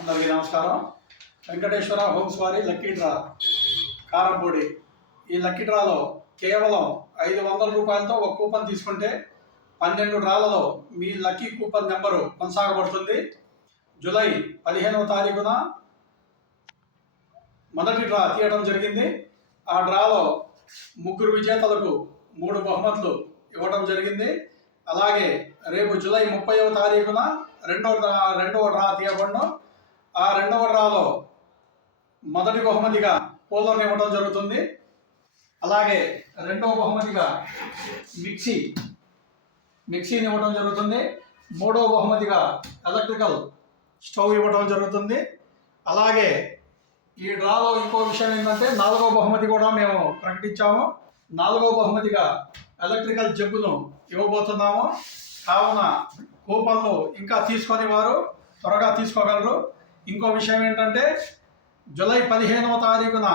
అందరికీ నమస్కారం. వెంకటేశ్వర హోమ్స్ వారి లక్కీ డ్రా కారంపొడి. ఈ లక్కీ డ్రాలో కేవలం 500 రూపాయలతో ఒక కూపన్ తీసుకుంటే 12 డ్రాలలో మీ లక్కీ కూపన్ నెంబరు కొనసాగబడుతుంది. జూలై 15వ తారీఖున మొదటి డ్రా తీయడం జరిగింది. ఆ డ్రాలో 3 విజేతలకు 3 బహుమతులు ఇవ్వడం జరిగింది. అలాగే రేపు జూలై 30వ తారీఖున రెండవ డ్రా తీయబడను. ఆ రెండవ డ్రాలో మొదటి బహుమతిగా కూలర్ని ఇవ్వడం జరుగుతుంది. అలాగే రెండవ బహుమతిగా మిక్సీని ఇవ్వడం జరుగుతుంది. మూడవ బహుమతిగా ఎలక్ట్రికల్ స్టవ్ ఇవ్వడం జరుగుతుంది. అలాగే ఈ డ్రాలో ఇంకో విషయం ఏంటంటే 4వ బహుమతి కూడా మేము ప్రకటించాము. 4వ బహుమతిగా ఎలక్ట్రికల్ జగ్గును ఇవ్వబోతున్నాము. కావున కూపన్లు ఇంకా తీసుకొని వారు త్వరగా తీసుకోగలరు. ఇంకో విషయం ఏంటంటే జూలై 15వ తారీఖున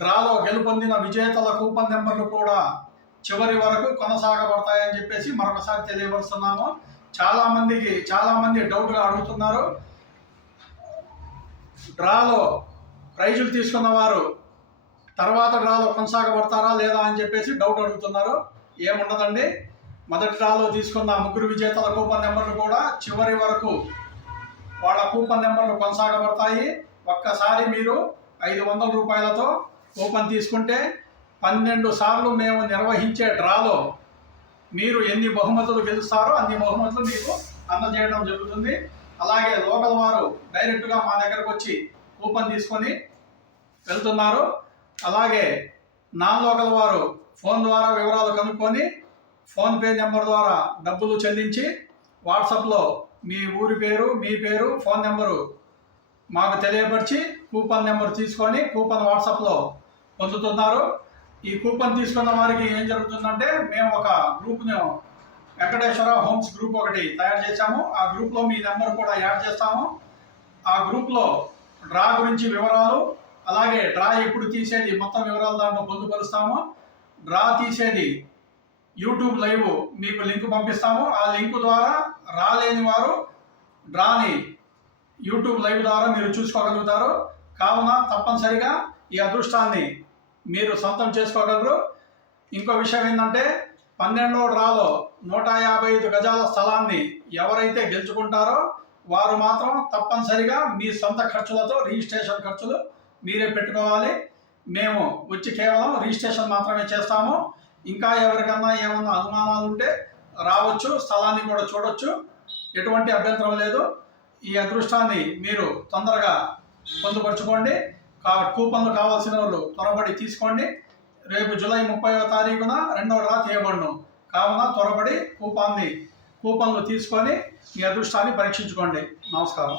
డ్రాలో గెలుపొందిన విజేతల కూపన్ నెంబర్లు కూడా చివరి వరకు కొనసాగబడతాయని చెప్పేసి మరొకసారి తెలియపరుస్తున్నాము. చాలామంది డౌట్గా అడుగుతున్నారు, డ్రాలో ప్రైజులు తీసుకున్న వారు తర్వాత డ్రాలో కొనసాగబడతారా లేదా అని చెప్పేసి డౌట్ అడుగుతున్నారు. ఏముండదండి, మొదటి డ్రాలో తీసుకున్న 3 విజేతల కూపన్ నెంబర్లు కూడా చివరి వరకు వాళ్ళ కూపన్ నెంబర్లు కొనసాగబడతాయి. ఒక్కసారి మీరు 500 రూపాయలతో కూపన్ తీసుకుంటే 12 సార్లు మేము నిర్వహించే డ్రాలో మీరు ఎన్ని బహుమతులు గెలుస్తారో అన్ని బహుమతులు మీకు అందజేయడం జరుగుతుంది. అలాగే లోకల్ వారు డైరెక్ట్గా మా దగ్గరకు వచ్చి కూపన్ తీసుకొని వెళ్తున్నారు. అలాగే నాన్ లోకల్ వారు ఫోన్ ద్వారా వివరాలు కనుక్కొని ఫోన్పే నెంబర్ ద్వారా డబ్బులు చెల్లించి వాట్సాప్లో మీ ఊరి పేరు, మీ పేరు, ఫోన్ నెంబరు మాకు తెలియపరిచి కూపన్ నెంబర్ తీసుకొని కూపన్ వాట్సాప్లో పొందుతున్నారు. ఈ కూపన్ తీసుకున్న వారికి ఏం జరుగుతుందంటే మేము ఒక గ్రూప్ను వెంకటేశ్వర హోమ్స్ గ్రూప్ ఒకటి తయారు చేశాము. ఆ గ్రూప్లో మీ నెంబర్ కూడా యాడ్ చేస్తాము. ఆ గ్రూప్లో డ్రా గురించి వివరాలు, అలాగే డ్రా ఎప్పుడు తీసేది మొత్తం వివరాలు దాంట్లో పొందుపరుస్తాము. డ్రా తీసేది యూట్యూబ్ లైవ్ మీకు లింక్ పంపిస్తాము. ఆ లింక్ ద్వారా రాలేని వారు డ్రాని యూట్యూబ్ లైవ్ ద్వారా మీరు చూసుకోగలుగుతారు. కావున తప్పనిసరిగా ఈ అదృష్టాన్ని మీరు సొంతం చేసుకోగలరు. ఇంకో విషయం ఏంటంటే 12వ డ్రాలో 155 గజాల స్థలాన్ని ఎవరైతే గెలుచుకుంటారో వారు మాత్రం తప్పనిసరిగా మీ సొంత ఖర్చులతో రిజిస్ట్రేషన్ ఖర్చులు మీరే పెట్టుకోవాలి. మేము వచ్చి కేవలం రిజిస్ట్రేషన్ మాత్రమే చేస్తాము. ఇంకా ఎవరికన్నా ఏమన్నా అనుమానాలు ఉంటే రావచ్చు, స్థలాన్ని కూడా చూడొచ్చు, ఎటువంటి అభ్యంతరం లేదు. ఈ అదృష్టాన్ని మీరు తొందరగా పొందుపరచుకోండి. కూపన్లు కావాల్సిన వాళ్ళు త్వరపడి తీసుకోండి. రేపు జూలై 30వ తారీఖున రెండవ డ్రా తీయబడును. కావున త్వరపడి కూపన్లు తీసుకొని మీ అదృష్టాన్ని పరీక్షించుకోండి. నమస్కారం.